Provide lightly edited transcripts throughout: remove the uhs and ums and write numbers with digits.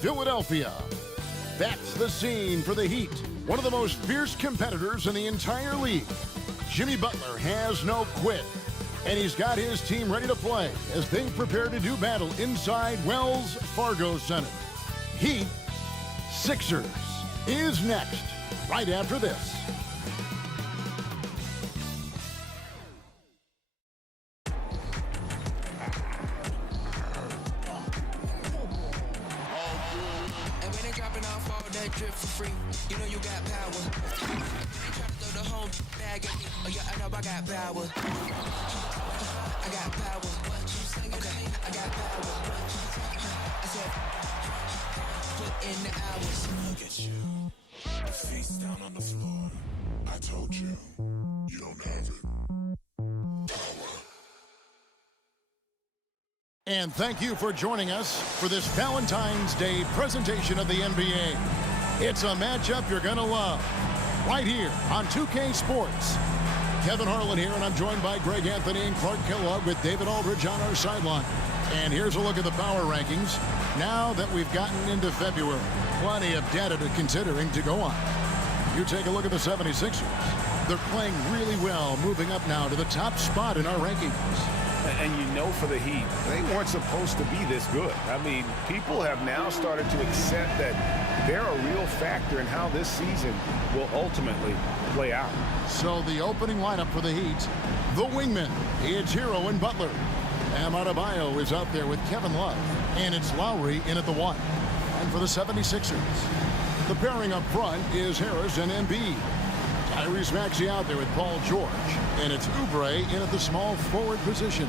Philadelphia. That's the scene for the Heat, one of the most fierce competitors in the entire league. Jimmy Butler has no quit, and he's got his team ready to play as they prepare to do battle inside Wells Fargo Center. Heat Sixers is next, right after this. Drip for free, you know you got power. They try to throw the whole bag at me. Oh yeah, I know I got power. I got power. Okay, I got power. I said, put in the hours. Look at you, your face down on the floor. I told you, you don't have it. And thank you for joining us for this Valentine's Day presentation of the NBA. It's a matchup you're going to love right here on 2K Sports. Kevin Harlan here, and I'm joined by Greg Anthony and Clark Kellogg with David Aldridge on our sideline. And here's a look at the power rankings now that we've gotten into February. Plenty of data to considering to go on. You take a look at the 76ers. They're playing really well, moving up now to the top spot in our rankings. And you know, for the Heat, they weren't supposed to be this good. I mean, people have now started to accept that they're a real factor in how this season will ultimately play out. So the opening lineup for the Heat, the wingmen, it's Hero and Butler. Bam Adebayo is out there with Kevin Love, and it's Lowry in at the 1. And for the 76ers, the pairing up front is Harris and Embiid. Tyrese Maxey out there with Paul George, and it's Oubre in at the small forward position.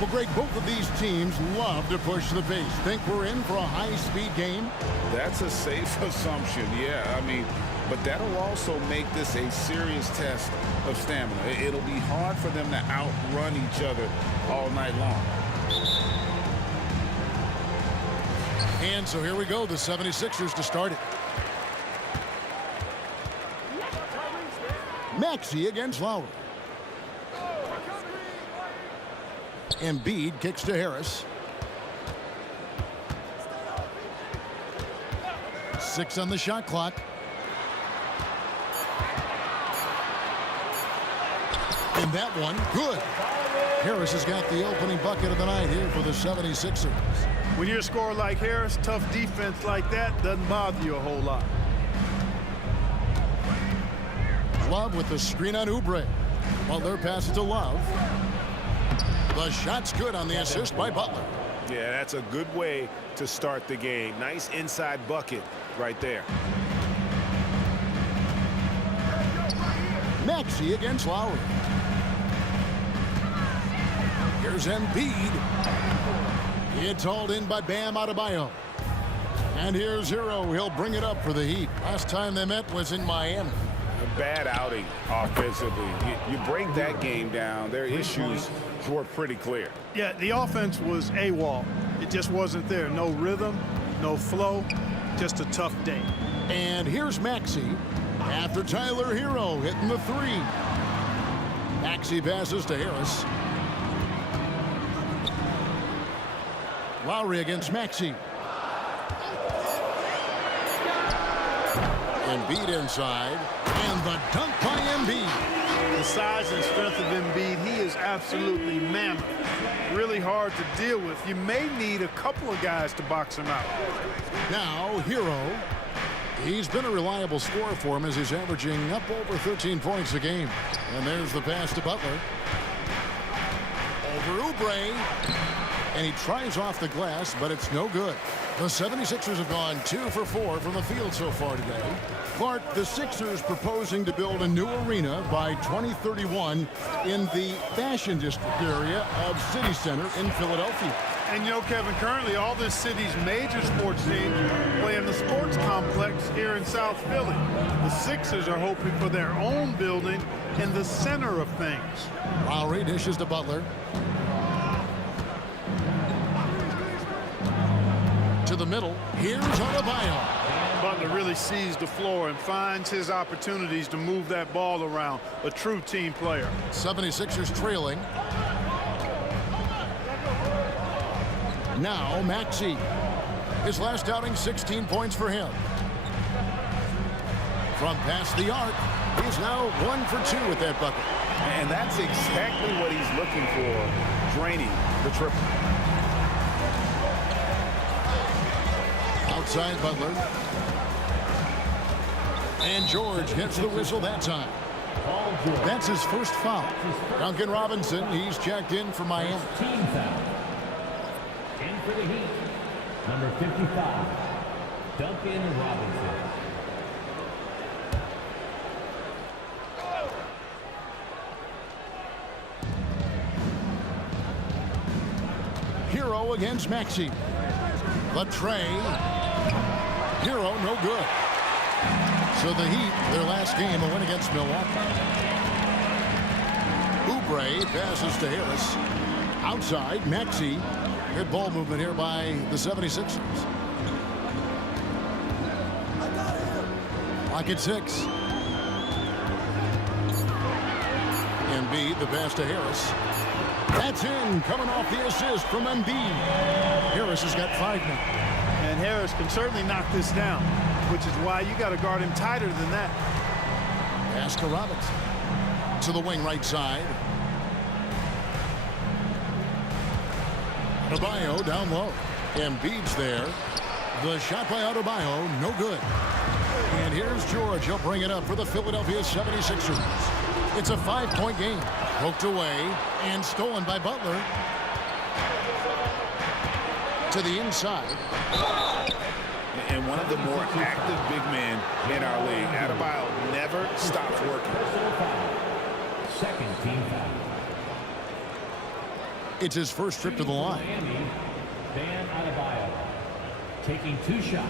Well, Greg, both of these teams love to push the pace. Think we're in for a high-speed game? That's a safe assumption, yeah. I mean, but that'll also make this a serious test of stamina. It'll be hard for them to outrun each other all night long. And so here we go, the 76ers to start it. Maxey against Lowry. Embiid kicks to Harris. 6 on the shot clock. And that one, good. Harris has got the opening bucket of the night here for the 76ers. When you're a scorer like Harris, tough defense like that doesn't bother you a whole lot. Love with the screen on Oubre. Butler passes to Love. The shot's good on the assist by Butler. Yeah, that's a good way to start the game. Nice inside bucket right there. Maxey against Lowry. Here's Embiid. It's hauled in by Bam Adebayo. And here's Hero. He'll bring it up for the Heat. Last time they met was in Miami. A bad outing offensively. You break that game down, their issues were pretty clear. Yeah, the offense was AWOL. It just wasn't there. No rhythm, no flow, just a tough day. And here's Maxey after Tyler Hero hitting the 3. Maxey passes to Harris. Lowry against Maxey. Embiid inside, and the dunk by Embiid. The size and strength of Embiid, he is absolutely mammoth. Really hard to deal with. You may need a couple of guys to box him out. Now, Hero. He's been a reliable scorer for him as he's averaging up over 13 points a game. And there's the pass to Butler. Over Oubre. And he tries off the glass, but it's no good. The 76ers have gone 2 for 4 from the field so far today. Clark, the Sixers proposing to build a new arena by 2031 in the Fashion District area of City Center in Philadelphia. And you know, Kevin, currently all this city's major sports teams play in the sports complex here in South Philly. The Sixers are hoping for their own building in the center of things. Lowry dishes to Butler. To the middle. Here's Adebayo. Butler really sees the floor and finds his opportunities to move that ball around. A true team player. 76ers trailing. Now Maxey. His last outing, 16 points for him. From past the arc, he's now 1 for 2 with that bucket. And that's exactly what he's looking for, draining the triple. Outside Butler. And George gets the whistle that time. That's his first foul. Duncan Robinson, he's checked in for Miami. Team foul. And for the Heat, number 55, Duncan Robinson. Hero against Maxey. Latrey. Hero, no good. So the Heat, their last game, a win against Milwaukee. Oubre passes to Harris. Outside, Maxey. Good ball movement here by the 76ers. Lock at 6. Embiid, the pass to Harris. That's in, coming off the assist from Embiid. Harris has got 5 now. And Harris can certainly knock this down, which is why you got to guard him tighter than that. Pass to Robinson. To the wing right side. Adebayo down low. Embiid's there. The shot by Adebayo, no good. And here's George. He'll bring it up for the Philadelphia 76ers. It's a 5-point game. Poked away and stolen by Butler. To the inside. And one of the more active big men in our league. Adebayo never stops working. Second team foul. It's his first trip to the line. Miami, Bam Adebayo, taking 2 shots.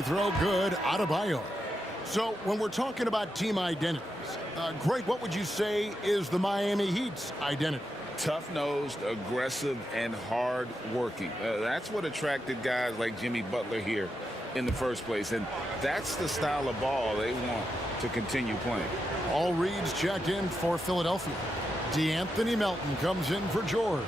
Free throw good, Adebayo. So when we're talking about team identities, Greg, what would you say is the Miami Heat's identity? Tough-nosed, aggressive, and hard-working. That's what attracted guys like Jimmy Butler here in the first place. And that's the style of ball they want to continue playing. All reads checked in for Philadelphia. DeAnthony Melton comes in for George.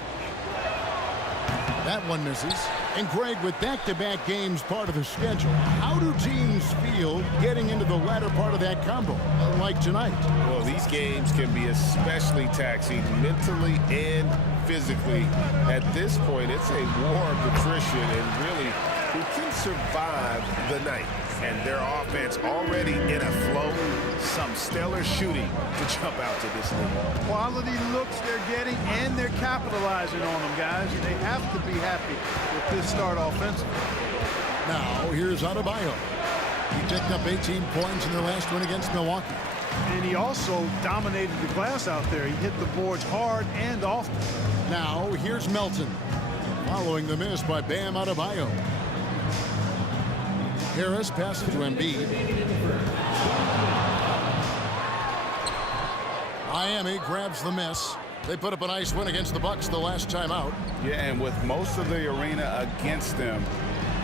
That one misses. And Greg, with back-to-back games part of the schedule, how do teams feel getting into the latter part of that combo, like tonight? Well, these games can be especially taxing mentally and physically. At this point, it's a war of attrition, and really, who can survive the night? And their offense already in a flow. Some stellar shooting to jump out to this league. Quality looks they're getting, and they're capitalizing on them, guys. They have to be happy with this start offensively. Now, here's Adebayo. He picked up 18 points in their last win against Milwaukee. And he also dominated the glass out there. He hit the boards hard and often. Now, here's Melton. Following the miss by Bam Adebayo. Harris passes to Embiid. Miami grabs the miss. They put up a nice win against the Bucks the last time out. Yeah, and with most of the arena against them,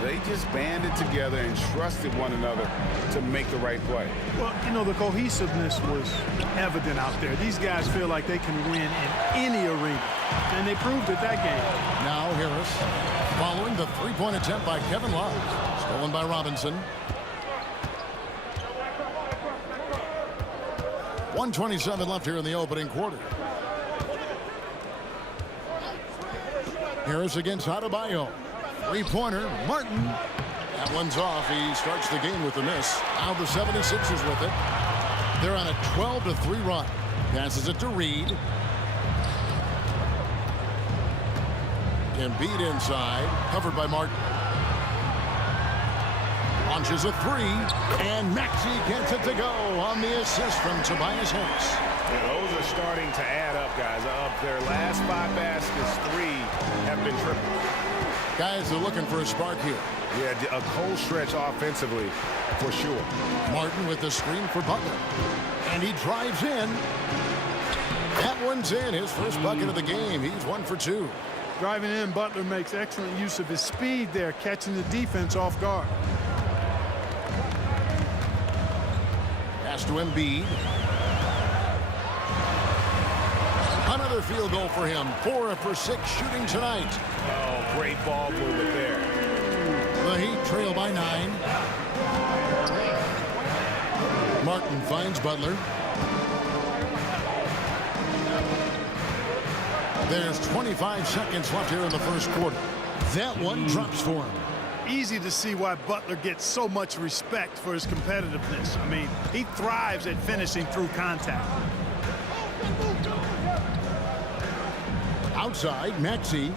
they just banded together and trusted one another to make the right play. Well, you know, the cohesiveness was evident out there. These guys feel like they can win in any arena, and they proved it that game. Now Harris, following the three-point attempt by Kevin Love. Stolen by Robinson. 1:27 left here in the opening quarter. Harris against Adebayo. Three-pointer, Martin. That one's off. He starts the game with the miss. Now the 76ers with it. They're on a 12-3 run. Passes it to Reed. Embiid inside, covered by Martin. Launches a three, and Maxey gets it to go on the assist from Tobias Harris. Yeah, those are starting to add up, guys. Of their last 5 baskets, 3 have been triple. Guys are looking for a spark here. Yeah, a cold stretch offensively, for sure. Martin with the screen for Butler. And he drives in. That one's in. His first bucket of the game. He's 1 for 2. Driving in, Butler makes excellent use of his speed there, catching the defense off guard. Pass to Embiid. Another field goal for him. 4 for 6 shooting tonight. Oh, great ball movement there. The Heat trail by 9. Martin finds Butler. There's 25 seconds left here in the first quarter. That one drops for him. Easy to see why Butler gets so much respect for his competitiveness. I mean, he thrives at finishing through contact. Outside, Maxey.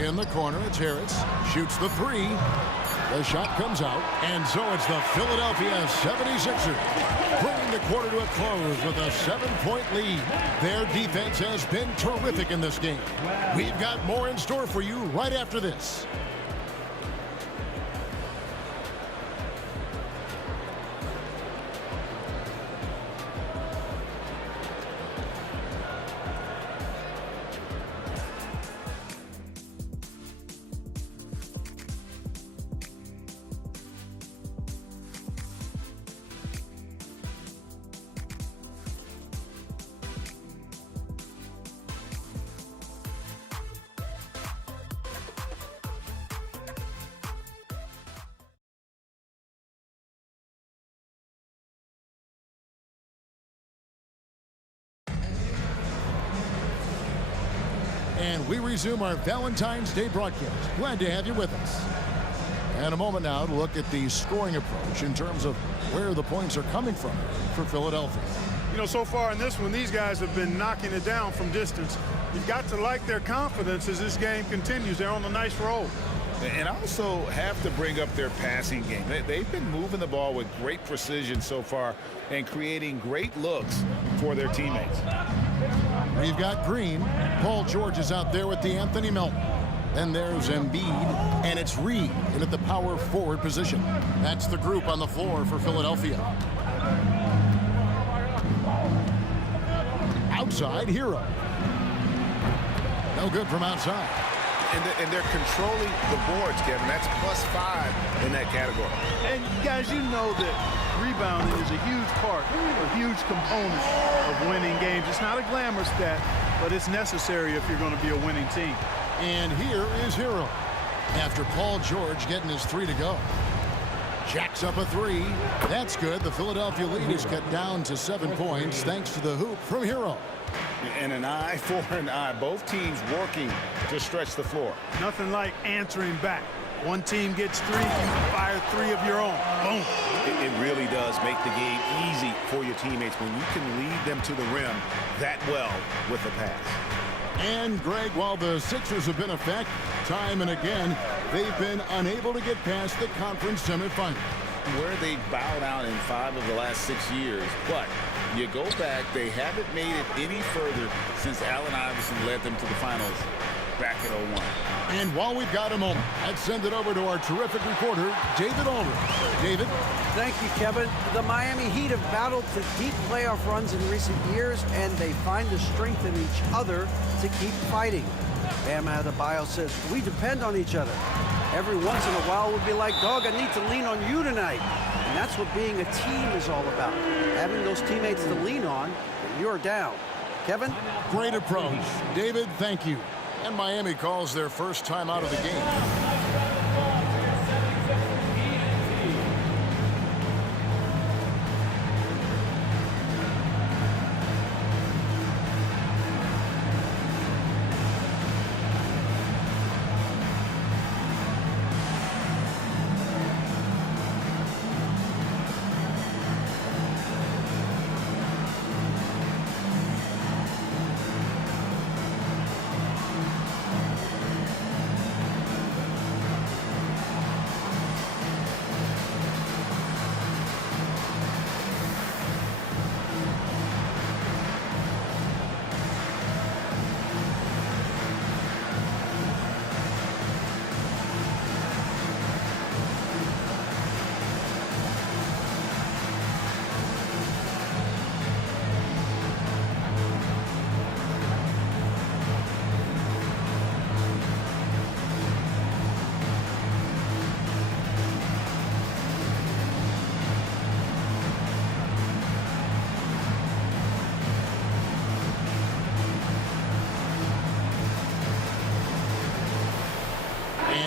In the corner, it's Harris. Shoots the 3. The shot comes out, and so it's the Philadelphia 76ers bringing the quarter to a close with a 7-point lead. Their defense has been terrific in this game. We've got more in store for you right after this. And we resume our Valentine's Day broadcast. Glad to have you with us. And a moment now to look at the scoring approach in terms of where the points are coming from for Philadelphia. You know, so far in this one, these guys have been knocking it down from distance. You've got to like their confidence as this game continues. They're on a nice roll. And also have to bring up their passing game. They've been moving the ball with great precision so far and creating great looks for their teammates. We've got Green. Paul George is out there with the Anthony Melton. Then there's Embiid, and it's Reed in at the power forward position. That's the group on the floor for Philadelphia. Outside, Hero. No good from outside. And they're controlling the boards, Kevin. That's +5 in that category. And guys, you know that rebounding is a huge part, a huge component of winning games. It's not a glamour stat, but it's necessary if you're going to be a winning team. And here is Hero. After Paul George getting his 3 to go. Jacks up a 3. That's good. The Philadelphia lead is cut down to 7 points thanks to the hoop from Hero. And an eye for an eye. Both teams working to stretch the floor. Nothing like answering back. One team gets 3, you fire 3 of your own. Boom. It really does make the game easy for your teammates when you can lead them to the rim that well with a pass. And, Greg, while the Sixers have been effective time and again, they've been unable to get past the conference semifinal. Where they bowed out in 5 of the last 6 years, but you go back, they haven't made it any further since Allen Iverson led them to the finals back in 01. And while we've got a moment, let's send it over to our terrific reporter, David Aldridge. David? Thank you, Kevin. The Miami Heat have battled to deep playoff runs in recent years, and they find the strength in each other to keep fighting. Bam Adebayo says, we depend on each other. Every once in a while, we'll be like, dog, I need to lean on you tonight. And that's what being a team is all about. Having those teammates to lean on when you're down. Kevin? Great approach. David, thank you. And Miami calls their first time out of the game.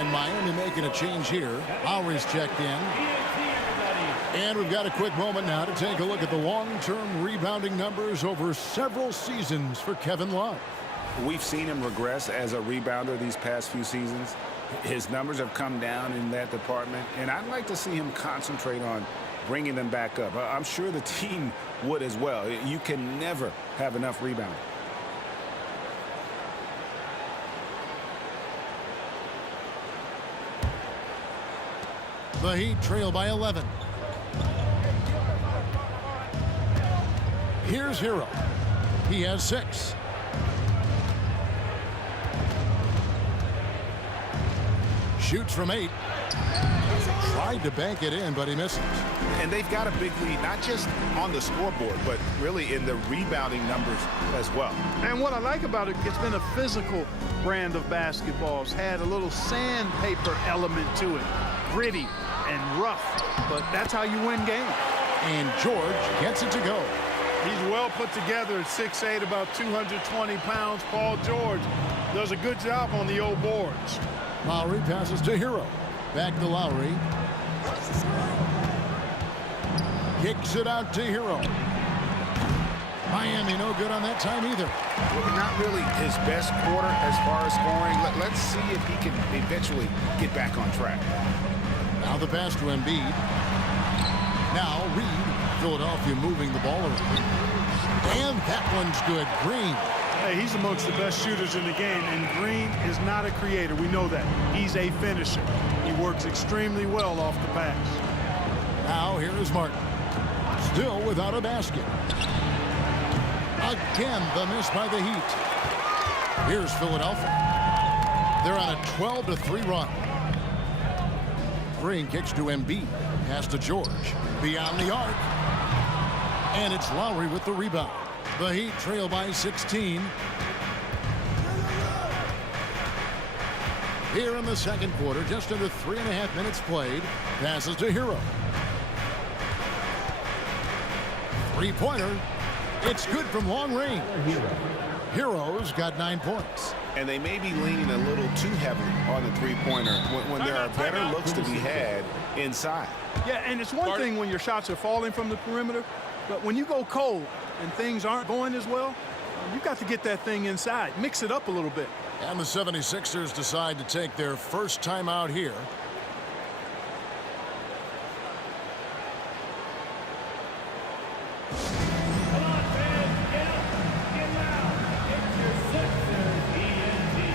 And Miami making a change here. Lowry's checked in. And we've got a quick moment now to take a look at the long-term rebounding numbers over several seasons for Kevin Love. We've seen him regress as a rebounder these past few seasons. His numbers have come down in that department, and I'd like to see him concentrate on bringing them back up. I'm sure the team would as well. You can never have enough rebounding. The Heat trail by 11. Here's Hero. He has 6. Shoots from 8. Tried to bank it in, but he misses. And they've got a big lead, not just on the scoreboard, but really in the rebounding numbers as well. And what I like about it, it's been a physical brand of basketball. It's had a little sandpaper element to it. Gritty and rough, but that's how you win games. And George gets it to go. He's well put together at 6'8", about 220 pounds. Paul George does a good job on the old boards. Lowry passes to Hero. Back to Lowry. Kicks it out to Hero. Miami no good on that time either. Well, not really his best quarter as far as scoring. Let's see if he can eventually get back on track. Now the pass to Embiid. Now Reed. Philadelphia moving the ball around. And that one's good. Green. Hey, he's amongst the best shooters in the game, and Green is not a creator. We know that. He's a finisher. He works extremely well off the pass. Now here is Martin. Still without a basket. Again, the miss by the Heat. Here's Philadelphia. They're on a 12-3 run. Green kicks to Embiid. Pass to George. Beyond the arc. And it's Lowry with the rebound. The Heat trail by 16. Here in the second quarter, just under 3.5 minutes played. Passes to Hero. Three-pointer. It's good from long range. Hero's got 9 points. And they may be leaning a little too heavily on the three-pointer when there are better looks to be had inside. Yeah, and it's one thing when your shots are falling from the perimeter, but when you go cold and things aren't going as well, you got to get that thing inside. Mix it up a little bit. And the 76ers decide to take their first time out here. Come on, fans, get up, get loud. It's your Sixers ENT.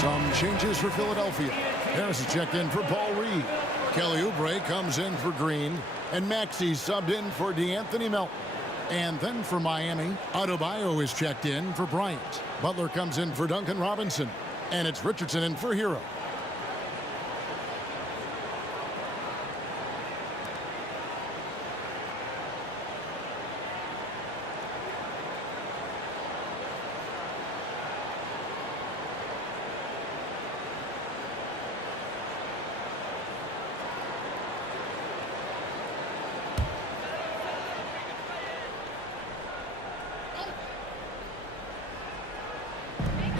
Some changes for Philadelphia. Harris is checked in for Paul Reed. Kelly Oubre comes in for Green. And Maxey subbed in for D'Anthony Melton. And then for Miami, Adebayo is checked in for Bryant. Butler comes in for Duncan Robinson. And it's Richardson in for Hero.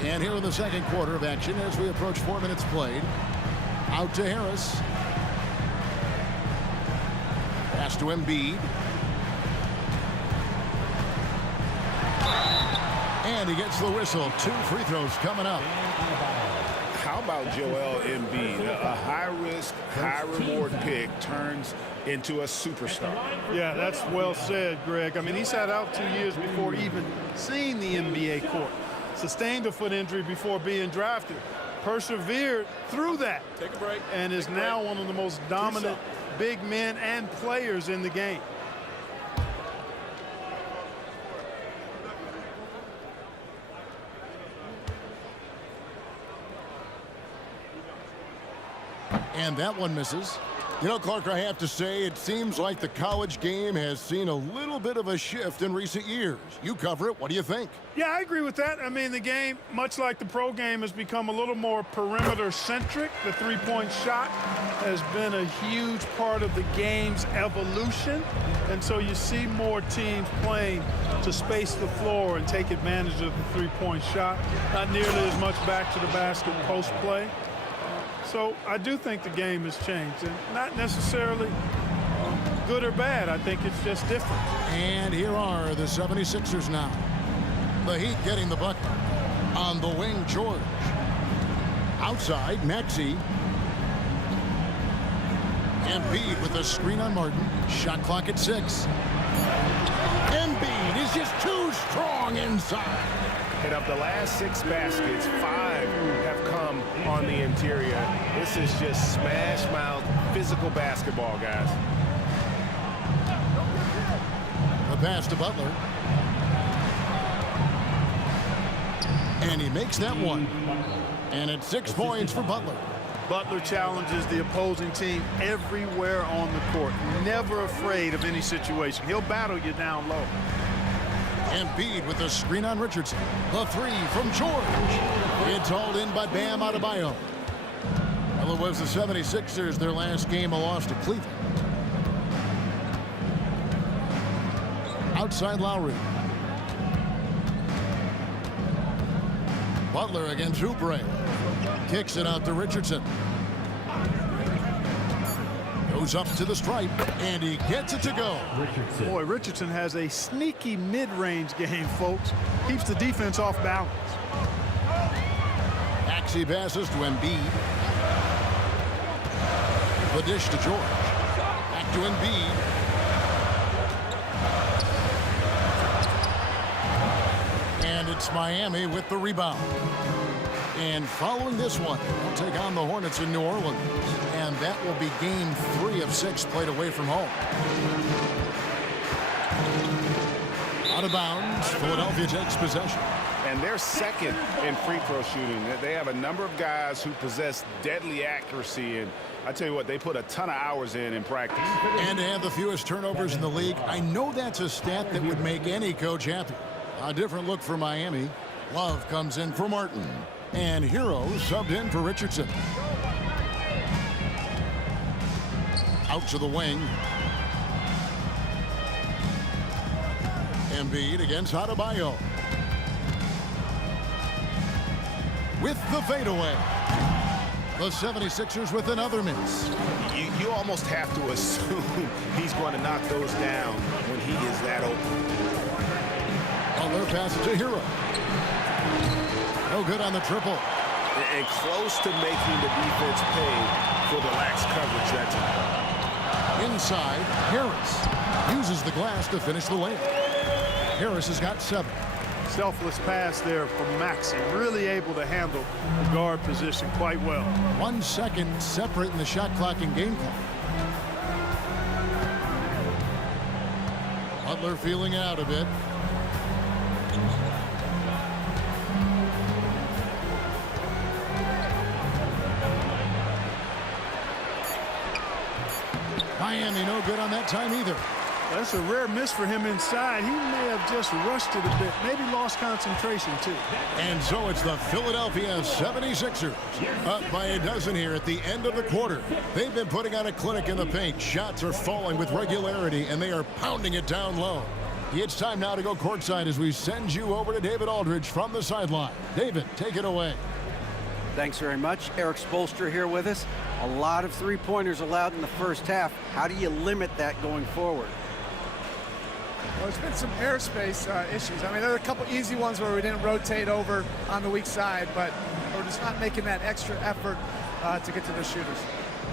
And here in the second quarter of action as we approach 4 minutes played. Out to Harris. Pass to Embiid. And he gets the whistle. 2 free throws coming up. How about Joel Embiid? A high-risk, high-reward pick turns into a superstar. Yeah, that's well said, Greg. I mean, he sat out 2 years before even seeing the NBA court. Sustained a foot injury before being drafted. Persevered through that. Take a break. And is now one of the most dominant big men and players in the game. And that one misses. You know, Clark, I have to say, it seems like the college game has seen a little bit of a shift in recent years. You cover it. What do you think? Yeah, I agree with that. I mean, the game, much like the pro game, has become a little more perimeter-centric. The three-point shot has been a huge part of the game's evolution. And so you see more teams playing to space the floor and take advantage of the three-point shot. Not nearly as much back to the basket post play. So I do think the game has changed, and not necessarily good or bad. I think it's just different. And here are the 76ers now. The Heat getting the bucket. On the wing, George. Outside, Maxey. Embiid with a screen on Martin. Shot clock at 6. Embiid is just too strong inside. And of the last 6 baskets, 5 have come on the interior. This is just smash mouth physical basketball, guys. The pass to Butler. And he makes that one. And it's 6 points for Butler. Butler challenges the opposing team everywhere on the court. Never afraid of any situation. He'll battle you down low. Embiid with the screen on Richardson. The 3 from George. It's hauled in by Bam Adebayo. Well, it was the 76ers, their last game, a loss to Cleveland. Outside Lowry. Butler against Oubre. Kicks it out to Richardson. Goes up to the stripe, and he gets it to go. Boy, Richardson has a sneaky mid-range game, folks. Keeps the defense off balance. Maxey passes to Embiid. The dish to George. Back to Embiid. And it's Miami with the rebound. And following this one, they'll take on the Hornets in New Orleans. And that will be game 3 of 6 played away from home. Out of bounds, Philadelphia takes possession. And they're second in free throw shooting. They have a number of guys who possess deadly accuracy. And I tell you what, they put a ton of hours in practice. And to have the fewest turnovers in the league, I know that's a stat that would make any coach happy. A different look for Miami. Love comes in for Martin. And Hero subbed in for Richardson. Out to the wing. Embiid against Adebayo. With the fadeaway. The 76ers with another miss. You almost have to assume he's going to knock those down when he is that open. Butler passes to Hero. No good on the triple. And close to making the defense pay for the lax coverage that time. Inside, Harris uses the glass to finish the layup. Harris has got 7. Selfless pass there from Maxey. Really able to handle the guard position quite well. 1 second separating the shot clock and game clock. Butler feeling it out a bit. Miami no good on that time either. That's a rare miss for him inside. He may have just rushed it a bit. Maybe lost concentration, too. And so it's the Philadelphia 76ers up by a dozen here at the end of the quarter. They've been putting on a clinic in the paint. Shots are falling with regularity, and they are pounding it down low. It's time now to go courtside as we send you over to David Aldridge from the sideline. David, take it away. Thanks very much. Eric Spoelstra here with us. A lot of three-pointers allowed in the first half. How do you limit that going forward? Well, there's been some airspace issues. I mean, there are a couple easy ones where we didn't rotate over on the weak side, but we're just not making that extra effort to get to the shooters.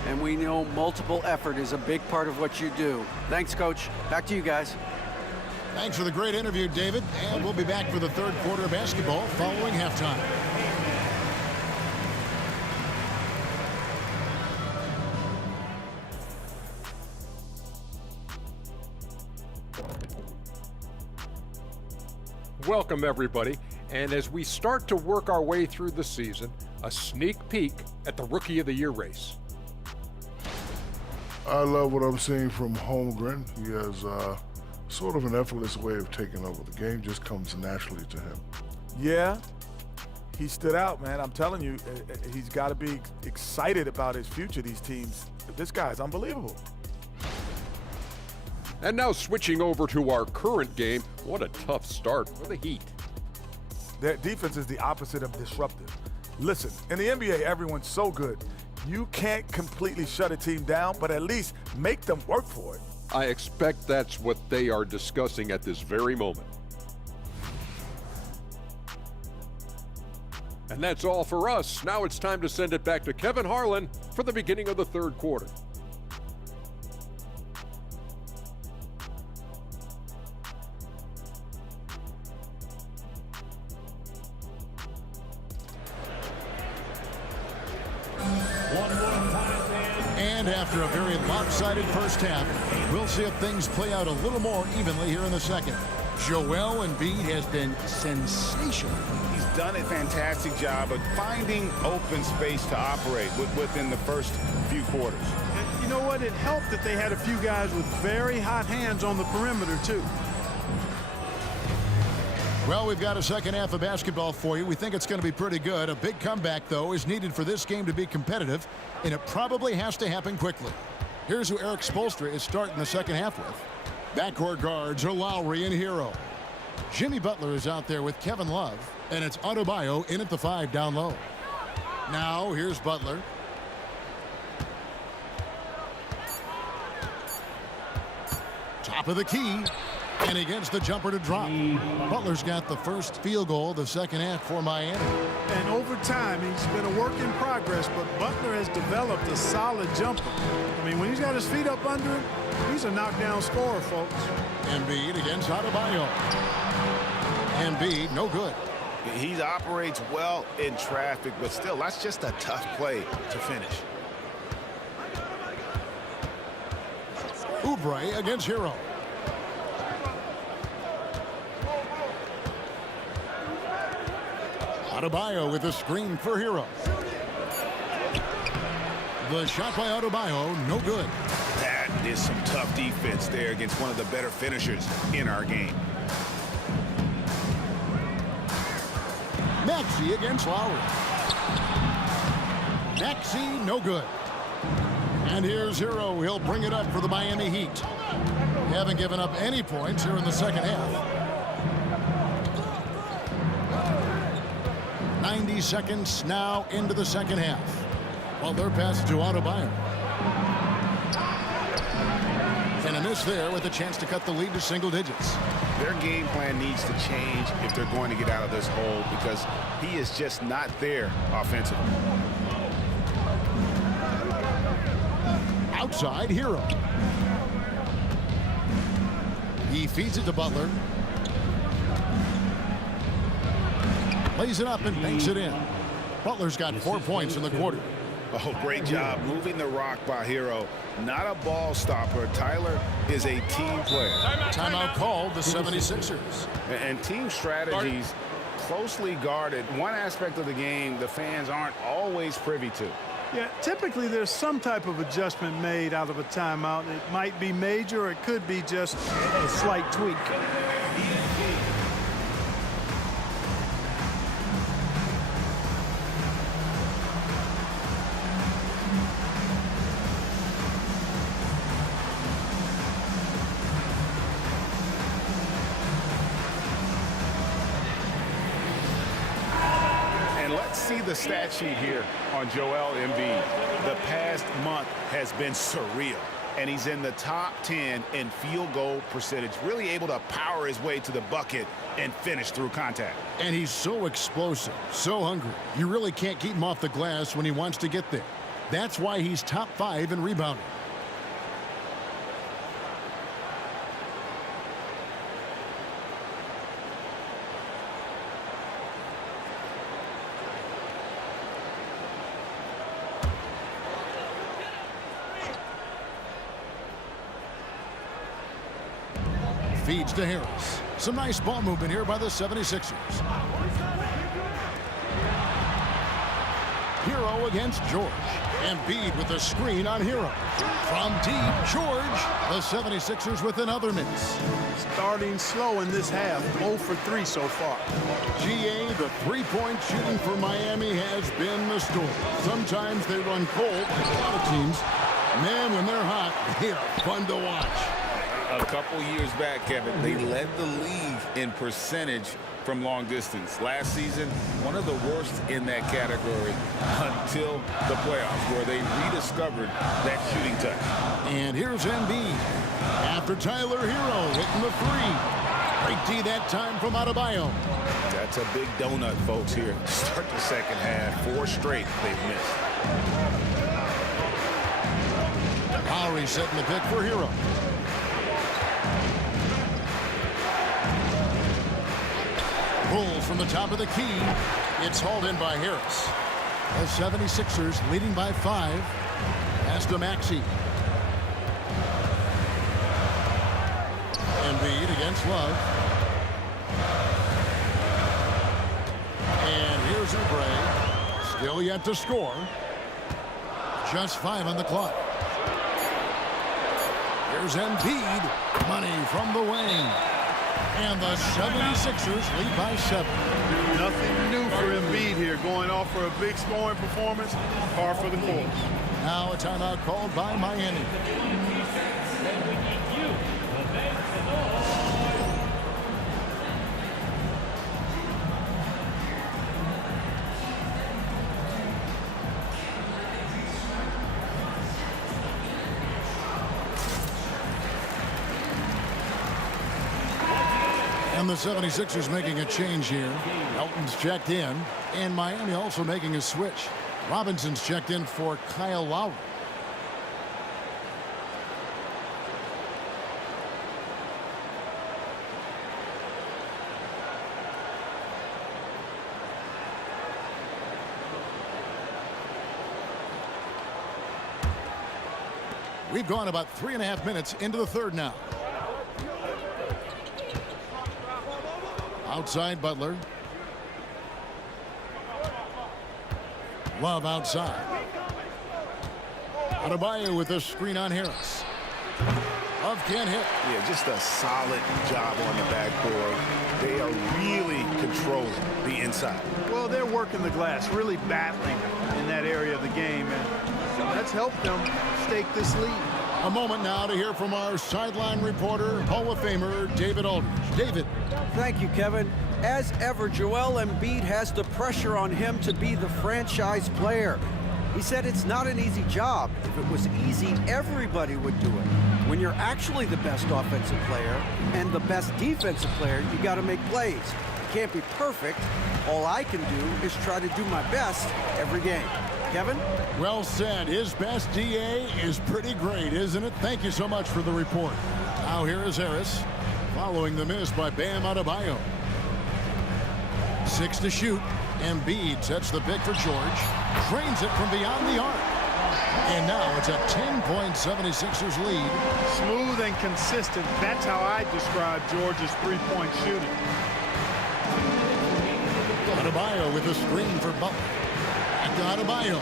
And we know multiple effort is a big part of what you do. Thanks, Coach. Back to you guys. Thanks for the great interview, David. And we'll be back for the third quarter of basketball following halftime. Welcome, everybody. And as we start to work our way through the season, a sneak peek at the Rookie of the Year race. I love what I'm seeing from Holmgren. He has sort of an effortless way of taking over. The game just comes naturally to him. Yeah, he stood out, man. I'm telling you, he's got to be excited about his future, these teams. This guy's unbelievable. And now switching over to our current game, what a tough start for the Heat. Their defense is the opposite of disruptive. Listen, in the NBA, everyone's so good. You can't completely shut a team down, but at least make them work for it. I expect that's what they are discussing at this very moment. And that's all for us. Now it's time to send it back to Kevin Harlan for the beginning of the third quarter. And after a very lopsided first half, we'll see if things play out a little more evenly here in the second. Joel Embiid has been sensational. He's done a fantastic job of finding open space to operate within the first few quarters. And you know what? It helped that they had a few guys with very hot hands on the perimeter, too. Well, we've got a second half of basketball for you. We think it's going to be pretty good. A big comeback, though, is needed for this game to be competitive, and it probably has to happen quickly. Here's who Eric Spoelstra is starting the second half with. Backcourt guards are Lowry and Hero. Jimmy Butler is out there with Kevin Love, and it's Adebayo in at the 5 down low. Now, here's Butler. Top of the key. And he gets the jumper to drop. Butler's got the first field goal of the second half for Miami. And over time, he's been a work in progress, but Butler has developed a solid jumper. I mean, when he's got his feet up under him, he's a knockdown scorer, folks. Embiid against Adebayo. Embiid, no good. He operates well in traffic, but still, that's just a tough play to finish. Oubre against Hero. Adebayo with a screen for Hero. The shot by Adebayo, no good. That is some tough defense there against one of the better finishers in our game. Maxey against Lowry. Maxey, no good. And here's Hero. He'll bring it up for the Miami Heat. They haven't given up any points here in the second half. 90 seconds now into the second half. Butler passes to Adebayo. And a miss there with a chance to cut the lead to single digits. Their game plan needs to change if they're going to get out of this hole because he is just not there offensively. Outside, Hero. He feeds it to Butler. Lays it up and banks it in. Butler's got 4 points in the quarter. Oh, great job moving the rock by Hero. Not a ball stopper. Tyler is a team player. Timeout called the 76ers. And team strategies closely guarded. One aspect of the game the fans aren't always privy to. Yeah, typically there's some type of adjustment made out of a timeout. It might be major or it could be just a slight tweak. See the stat sheet here on Joel Embiid. The past month has been surreal. and he's in the top 10 in field goal percentage, really able to power his way to the bucket and finish through contact. And he's so explosive, so hungry. You really can't keep him off the glass when he wants to get there. That's why he's top 5 in rebounding. Feeds to Harris. Some nice ball movement here by the 76ers. Hero against George. Embiid with a screen on Hero. From deep, George. The 76ers with another miss. Starting slow in this half. 0 for 3 so far. GA, the three-point shooting for Miami has been the story. Sometimes they run cold. A lot of teams, man, when they're hot, they are fun to watch. A couple years back, Kevin, they led the league in percentage from long distance. Last season, one of the worst in that category until the playoffs, where they rediscovered that shooting touch. And here's Embiid. After Tyler Hero hitting the three. Great D that time from Adebayo. That's a big donut, folks, here. Start the second half. 4 straight they've missed. Lowry setting the pick for Hero. Pulls from the top of the key. It's hauled in by Harris. The 76ers leading by 5. Pass to Maxey. Embiid against Love. And here's Oubre. Still yet to score. Just 5 on the clock. Here's Embiid. Money from the wing. And the 76ers lead by 7. Nothing new for Embiid here. Going off for a big scoring performance. Par for the course. Now a timeout called by Miami. And the 76ers making a change here. Elton's checked in, and Miami also making a switch. Robinson's checked in for Kyle Lowry. We've gone about 3.5 minutes into the third now. Outside Butler. Love outside. Adebayo with a screen on Harris. Love can't hit. Yeah, just a solid job on the backboard. They are really controlling the inside. Well, they're working the glass, really battling in that area of the game, and that's helped them stake this lead. A moment now to hear from our sideline reporter, Hall of Famer David Aldridge. David. Thank you, Kevin. As ever, Joel Embiid has the pressure on him to be the franchise player. He said it's not an easy job. If it was easy, everybody would do it. When you're actually the best offensive player and the best defensive player, you got to make plays. You can't be perfect. All I can do is try to do my best every game. Kevin? Well said. His best DA is pretty great, isn't it? Thank you so much for the report. Now here is Harris, following the miss by Bam Adebayo. 6 to shoot. Embiid sets the pick for George. Trains it from beyond the arc. And now it's a 10-point 76ers lead. Smooth and consistent. That's how I describe George's three-point shooting. Adebayo with a screen for Butler. Back to Adebayo.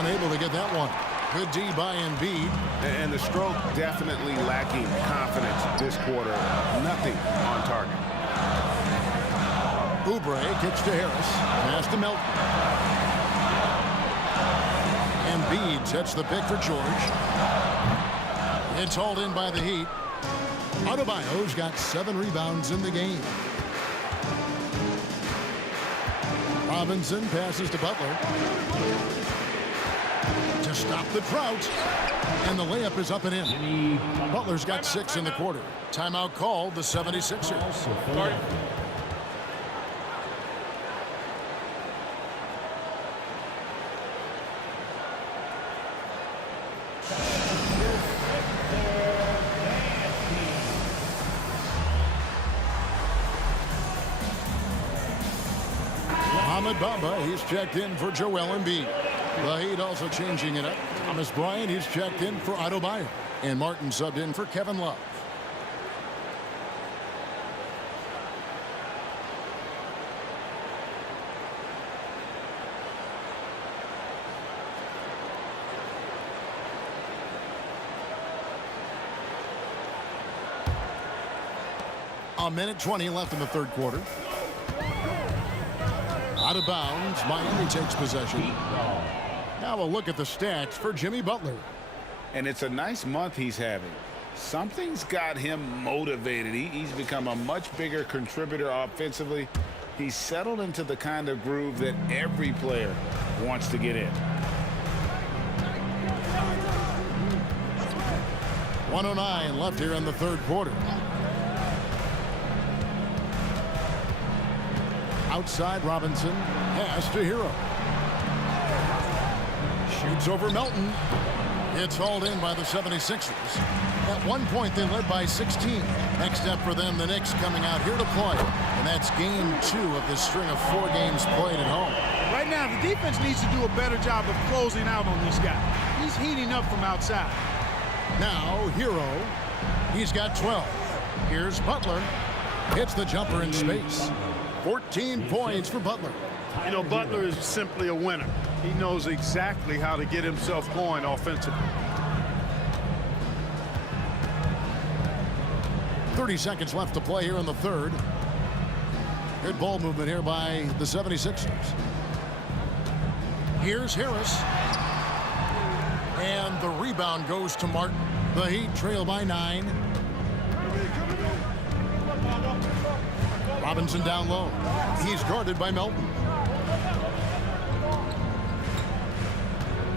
Unable to get that one. Good D by Embiid. And the stroke definitely lacking confidence this quarter. Nothing on target. Oubre kicks to Harris. Pass to Melton. Embiid sets the pick for George. It's hauled in by the Heat. Adebayo's got 7 rebounds in the game. Robinson passes to Butler. to stop the drought. And the layup is up and in. Butler's got 6 in the quarter. Timeout called the 76ers. Mohamed Bamba, he's checked in for Joel Embiid. The Heat also changing it up. Thomas Bryant, he's checked in for Adebayo. And Martin subbed in for Kevin Love. A minute 20 left in the third quarter. Out of bounds, Miami takes possession. Now a look at the stats for Jimmy Butler. And it's a nice month he's having. Something's got him motivated. He's become a much bigger contributor offensively. He's settled into the kind of groove that every player wants to get in. 1:09 left here in the third quarter. Outside, Robinson pass to Hero. Shoots over Melton. It's hauled in by the 76ers. At one point, they led by 16. Next up for them, the Knicks coming out here to play. And that's game 2 of this string of 4 games played at home. Right now, the defense needs to do a better job of closing out on this guy. He's heating up from outside. Now, Hero. He's got 12. Here's Butler. Hits the jumper in space. 14 points for Butler. You know, Butler is simply a winner. He knows exactly how to get himself going offensively. 30 seconds left to play here in the third. Good ball movement here by the 76ers. Here's Harris. And the rebound goes to Martin. The Heat trail by 9. Robinson down low. He's guarded by Melton.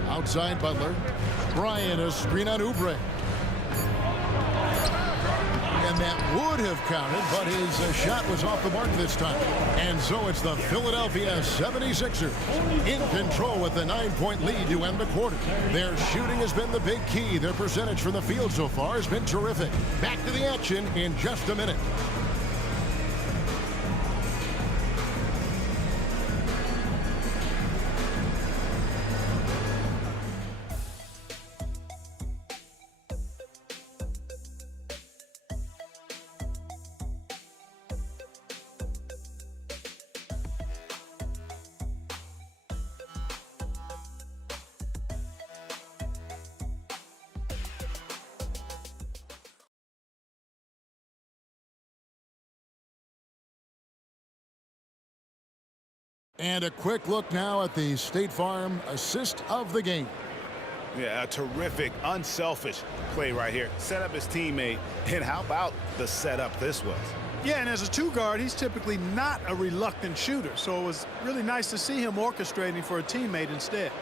Outside Butler. Bryant, a screen on Oubre. And that would have counted, but his shot was off the mark this time. And so it's the Philadelphia 76ers in control with the 9-point lead to end the quarter. Their shooting has been the big key. Their percentage from the field so far has been terrific. Back to the action in just a minute. And a quick look now at the State Farm assist of the game. Yeah, a terrific, unselfish play right here. Set up his teammate, and how about the setup this was? Yeah, and as a 2-guard, he's typically not a reluctant shooter, so it was really nice to see him orchestrating for a teammate instead.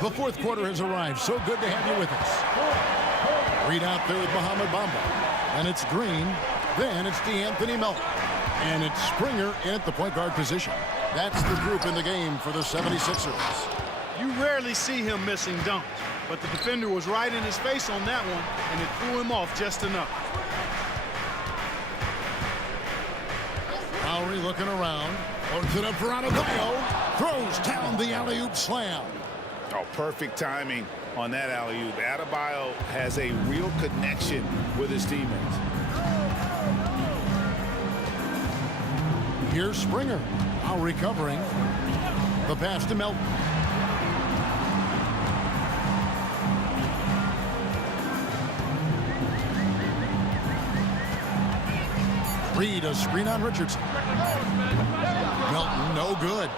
The fourth quarter has arrived. So good to have you with us. Reed out there with Mohamed Bamba. And it's Green. Then it's DeAnthony Melton. And it's Springer in at the point guard position. That's the group in the game for the 76ers. You rarely see him missing dunks, but the defender was right in his face on that one, and it threw him off just enough. Lowry looking around. Opens it up for Adebayo. Throws down the alley-oop slam. Oh, perfect timing on that alley-oop. Adebayo has a real connection with his teammates. Here's Springer. Now recovering. The pass to Melton. Reed, a screen on Richardson. Melton, no good.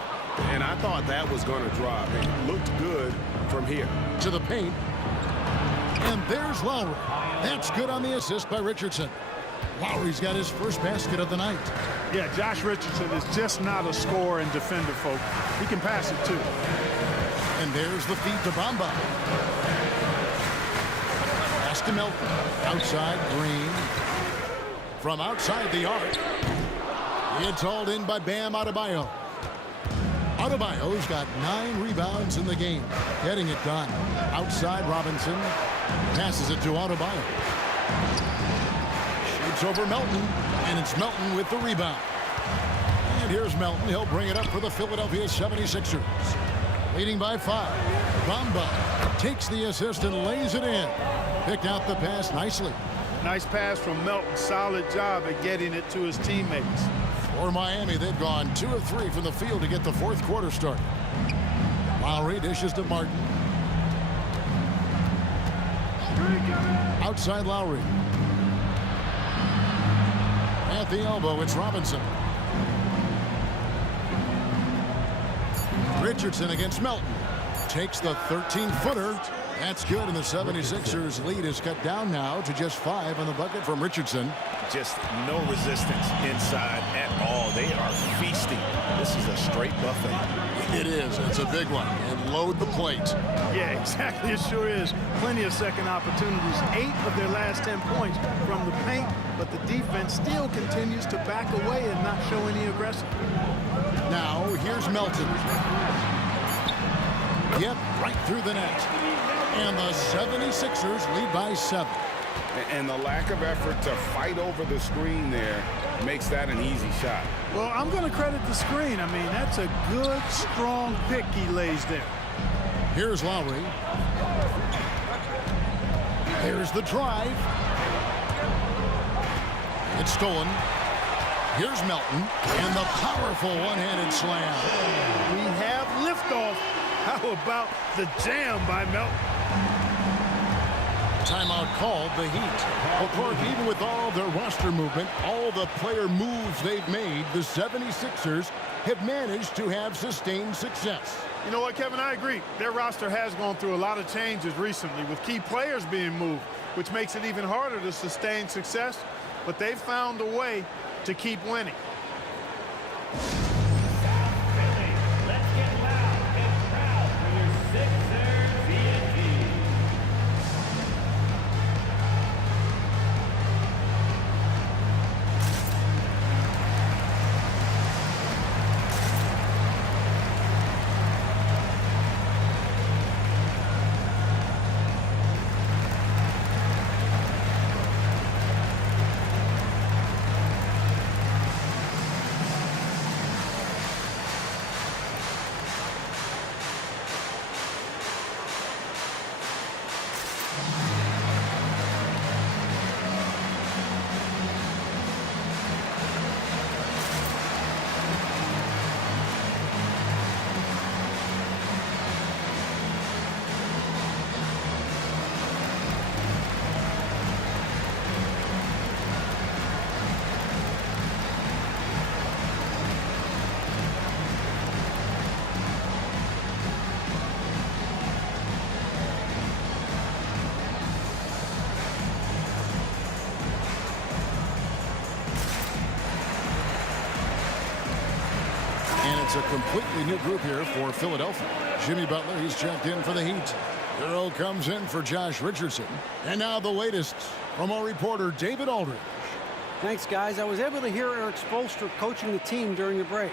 And I thought that was going to drop. It looked good from here. To the paint. And there's Lowry. That's good on the assist by Richardson. Lowry's got his first basket of the night. Yeah, Josh Richardson is just not a scorer and defender, folks. He can pass it, too. And there's the feed to Bamba. Pass to Melton. Outside, Green. From outside the arc. It's hauled in by Bam Adebayo. Adebayo's got 9 rebounds in the game. Getting it done. Outside, Robinson. Passes it to Adebayo. Shoots over Melton. And it's Melton with the rebound. And here's Melton. He'll bring it up for the Philadelphia 76ers. Leading by 5. Bamba takes the assist and lays it in. Picked out the pass nicely. Nice pass from Melton. Solid job at getting it to his teammates. For Miami, they've gone 2 of 3 from the field to get the fourth quarter started. Lowry dishes to Martin. Outside Lowry. At the elbow, it's Robinson. Richardson against Melton. Takes the 13-footer. That's good, and the 76ers lead is cut down now to just 5 on the bucket from Richardson. Just no resistance inside at all. They are feasting. This is a straight buffet. It is. It's a big one. And load the plate. Yeah, exactly. It sure is. Plenty of second opportunities. 8 of their last 10 points from the paint, but the defense still continues to back away and not show any aggression. Now, here's Melton. Yep, right through the net. And the 76ers lead by 7. And the lack of effort to fight over the screen there makes that an easy shot. Well, I'm going to credit the screen. I mean, that's a good, strong pick he lays there. Here's Lowry. Here's the drive. It's stolen. Here's Melton. And the powerful one-handed slam. We have liftoff. How about the jam by Melton? Timeout called, the Heat. Well, Clark, even with all their roster movement, all the player moves they've made, the 76ers have managed to have sustained success. You know what, Kevin? I agree. Their roster has gone through a lot of changes recently with key players being moved, which makes it even harder to sustain success. But they've found a way to keep winning. It's a completely new group here for Philadelphia. Jimmy Butler, he's checked in for the Heat. Earl comes in for Josh Richardson. And now the latest from our reporter, David Aldridge. Thanks, guys. I was able to hear Eric Spoelstra coaching the team during the break.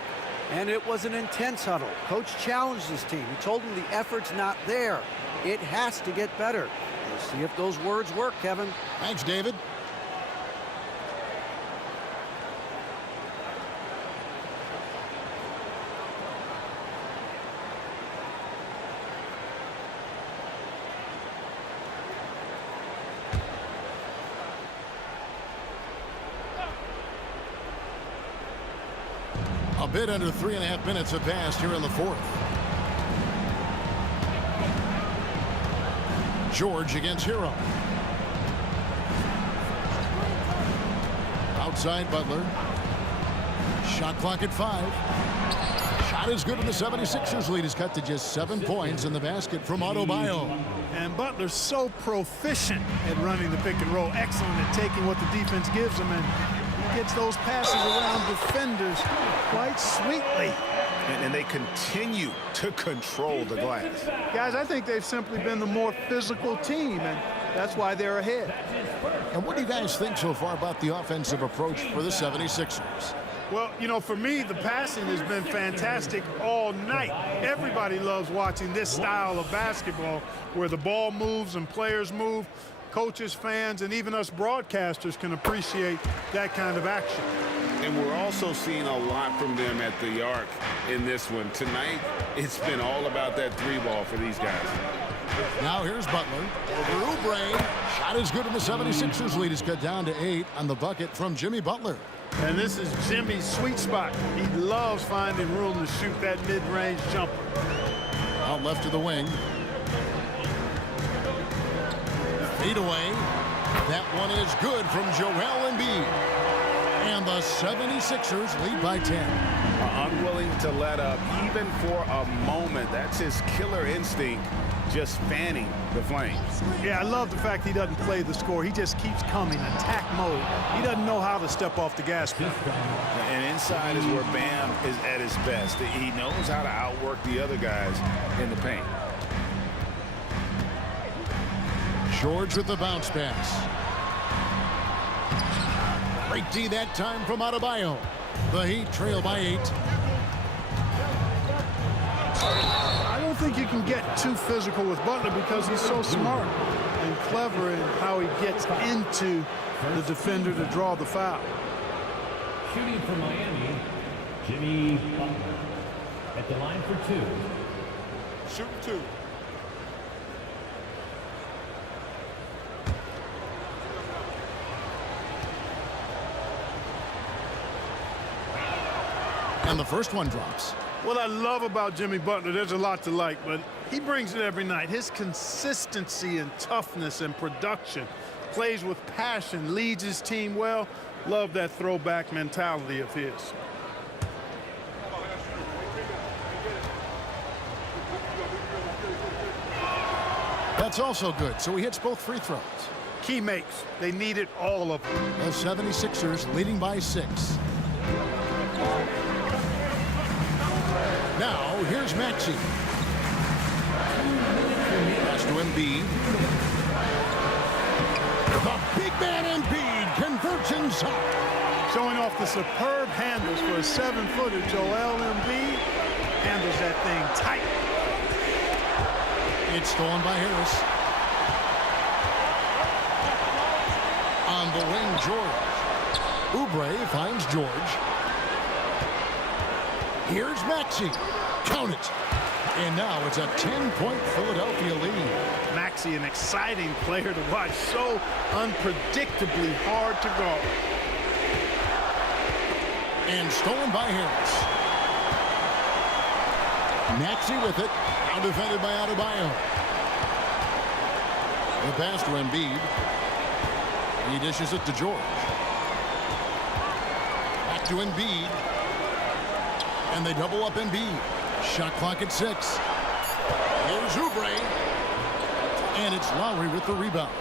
And it was an intense huddle. Coach challenged his team. He told them the effort's not there. It has to get better. We'll see if those words work, Kevin. Thanks, David. A bit under 3.5 minutes have passed here in the fourth. George against Hero. Outside Butler. Shot clock at 5. Shot Shot is good, and the 76ers lead is cut to just 7 points in the basket from Adebayo. And Butler's so proficient at running the pick and roll, excellent at taking what the defense gives him, and he gets those passes around defenders quite sweetly. And they continue to control the glass. Guys, I think they've simply been the more physical team, and that's why they're ahead. And what do you guys think so far about the offensive approach for the 76ers? Well, you know, for me, the passing has been fantastic all night. Everybody loves watching this style of basketball where the ball moves and players move. Coaches, fans, and even us broadcasters can appreciate that kind of action. And we're also seeing a lot from them at the arc in this one. Tonight, it's been all about that 3-ball for these guys. Now here's Butler over Oubre. Shot is good, and the 76ers lead is cut down to 8 on the bucket from Jimmy Butler. And this is Jimmy's sweet spot. He loves finding room to shoot that mid-range jumper. Out left to the wing. Feed away. That one is good from Joel Embiid. And the 76ers lead by 10. Unwilling to let up even for a moment. That's his killer instinct, just fanning the flames. Yeah, I love the fact he doesn't play the score. He just keeps coming, attack mode. He doesn't know how to step off the gas pedal. And inside is where Bam is at his best. He knows how to outwork the other guys in the paint. George with the bounce pass. Great D that time from Adebayo. The Heat trail by 8. I don't think you can get too physical with Butler because he's so smart and clever in how he gets into the defender to draw the foul. Shooting for Miami, Jimmy Butler at the line for 2. Shoot 2. And the first one drops. What I love about Jimmy Butler, there's a lot to like, but he brings it every night. His consistency and toughness and production, plays with passion, leads his team well. Love that throwback mentality of his. That's also good, so he hits both free throws. Key makes. They needed all of them. The 76ers leading by 6. Now, here's Maxey. Pass to Embiid. The big man Embiid converts inside. Showing off the superb handles for a 7-footer, Joel Embiid handles that thing tight. It's stolen by Harris. On the wing, George. Oubre finds George. Here's Maxey. Count it. And now it's a 10-point Philadelphia lead. Maxey, an exciting player to watch. So unpredictably hard to guard. And stolen by Harris. Maxey with it. Now defended by Adebayo. The pass to Embiid. He dishes it to George. Back to Embiid. And they double up Embiid. Shot clock at 6. Here's Oubre. And it's Lowry with the rebound.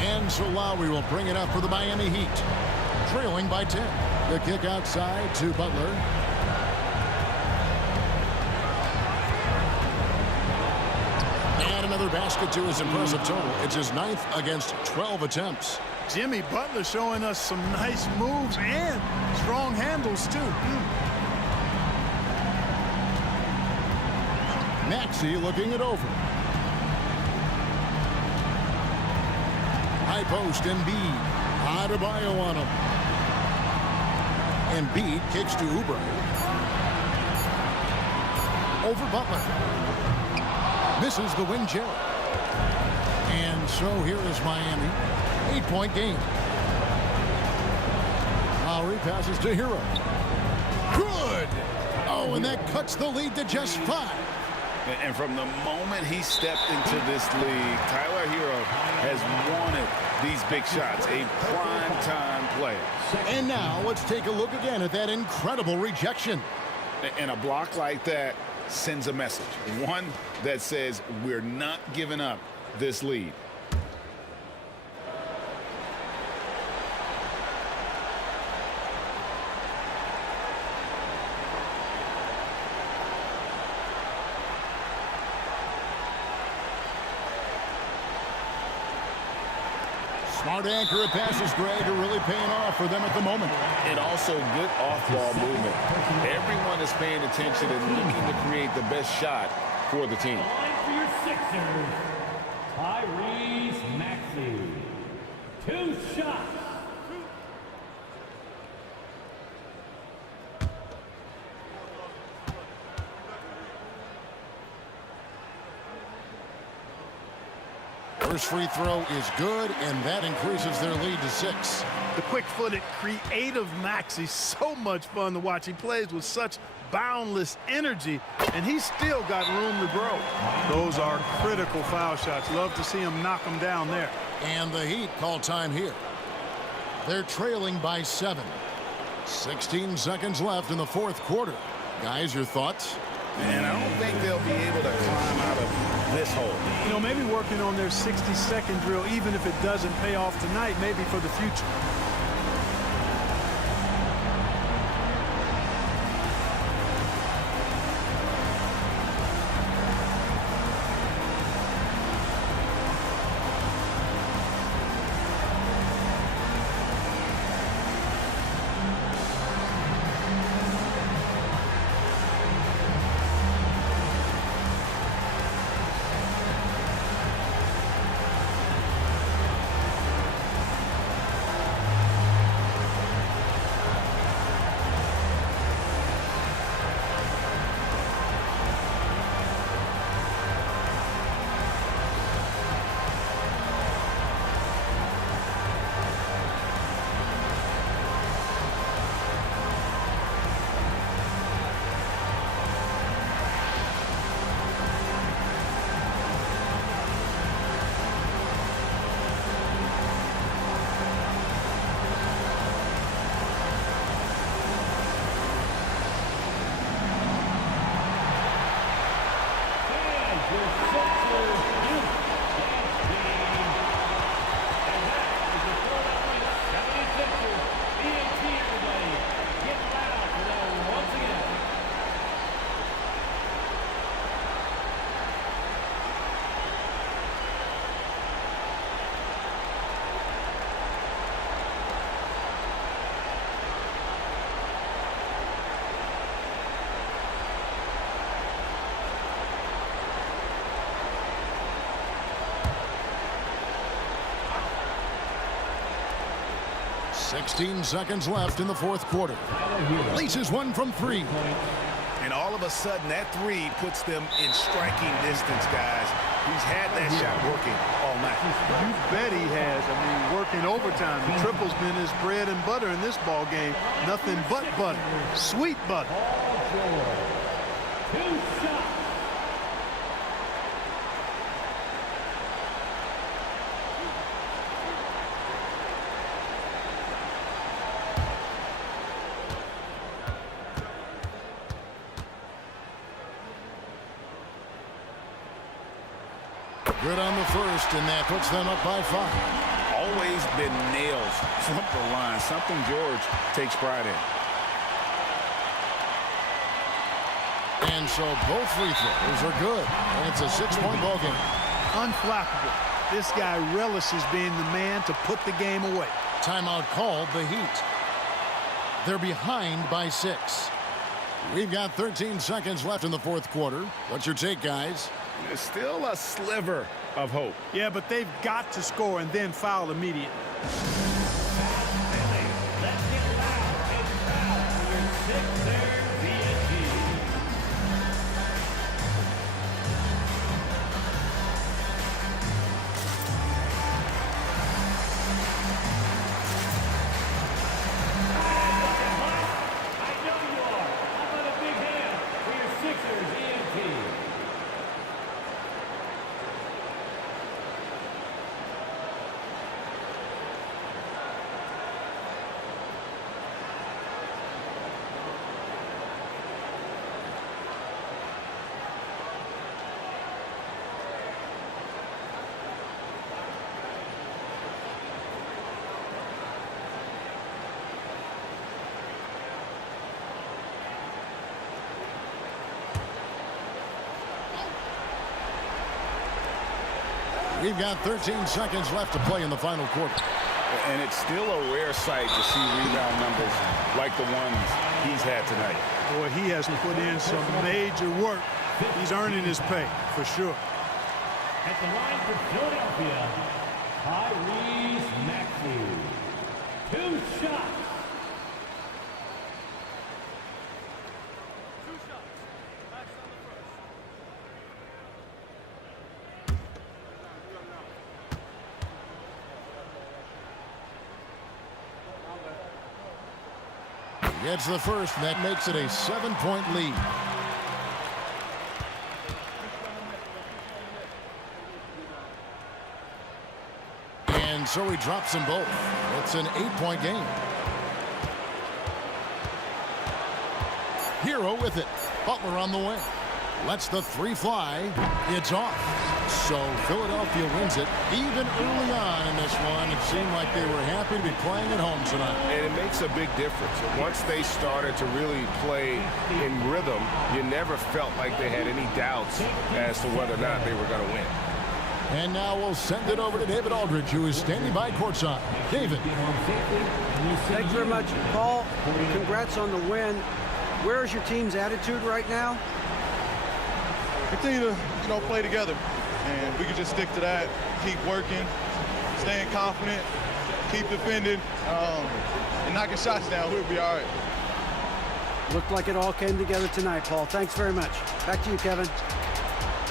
And so Lowry will bring it up for the Miami Heat. Trailing by 10. The kick outside to Butler. And another basket to his impressive total. It's his 9th against 12 attempts. Jimmy Butler showing us some nice moves and strong handles too. Maxey looking it over. High post, Embiid. Adebayo on him. Embiid kicks to Oubre. Over Butler. Misses the wing chair. And so here is Miami. 8-point game. Lowry passes to Hero. Good! Oh, and that cuts the lead to just 5. And from the moment he stepped into this league, Tyler Hero has wanted these big shots, a prime-time player. And now let's take a look again at that incredible rejection. And a block like that sends a message, one that says we're not giving up this lead. Smart accurate passes, Greg, are really paying off for them at the moment. And also good off-ball movement. Everyone is paying attention and looking to create the best shot for the team. Line for your Sixers, Tyrese Maxey. 2 shots. First free throw is good, and that increases their lead to 6. The quick-footed, creative Maxey, so much fun to watch. He plays with such boundless energy, and he's still got room to grow. Those are critical foul shots. Love to see him knock them down there. And the Heat call time here. They're trailing by 7. 16 seconds left in the fourth quarter. Guys, your thoughts? And I don't think they'll be able to climb out of this hole. You know, maybe working on their 60-second drill, even if it doesn't pay off tonight, maybe for the future. Sixteen seconds left in the fourth quarter. Laces one from 3. And all of a sudden, that 3 puts them in striking distance, guys. He's had that shot working all night. You bet he has. I mean, working overtime. The triple's been his bread and butter in this ball game. Nothing but butter. Sweet butter. 2 shots. Good on the first, and that puts them up by 5. Always been nails from the line, something George takes pride in. And so both free throws are good, and it's a 6-point ball game. Unflappable. This guy relishes being the man to put the game away. Timeout called, the Heat. They're behind by 6. We've got 13 seconds left in the fourth quarter. What's your take, guys? There's still a sliver of hope. Yeah, but they've got to score and then foul immediately. Let's get loud and proud for your Sixers TNT. I know you are. How about a big hand for your Sixers EMT? We've got 13 seconds left to play in the final quarter. And it's still a rare sight to see rebound numbers like the ones he's had tonight. Boy, he has put in some major work. He's earning his pay, for sure. At the line for Philadelphia, Tyrese Maxey. 2 shots. Gets the first, and that makes it a 7-point lead. And so he drops them both. It's an 8-point game. Hero with it. Butler on the way. Lets the three fly. It's off. So Philadelphia wins it. Even early on in this one, it seemed like they were happy to be playing at home tonight. And it makes a big difference. Once they started to really play in rhythm, you never felt like they had any doubts as to whether or not they were going to win. And now we'll send it over to David Aldridge, who is standing by courtside. David. Thanks very much, Paul. Congrats on the win. Where is your team's attitude right now? Continue to, play together. And we can just stick to that, keep working, staying confident, keep defending, and knocking shots down. We'll be all right. Looked like it all came together tonight, Paul. Thanks very much. Back to you, Kevin.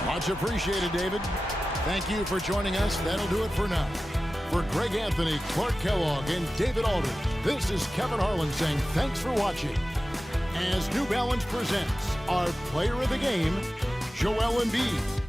Much appreciated, David. Thank you for joining us. That'll do it for now. For Greg Anthony, Clark Kellogg, and David Aldridge, this is Kevin Harlan saying thanks for watching. As New Balance presents our player of the game, Joel Embiid.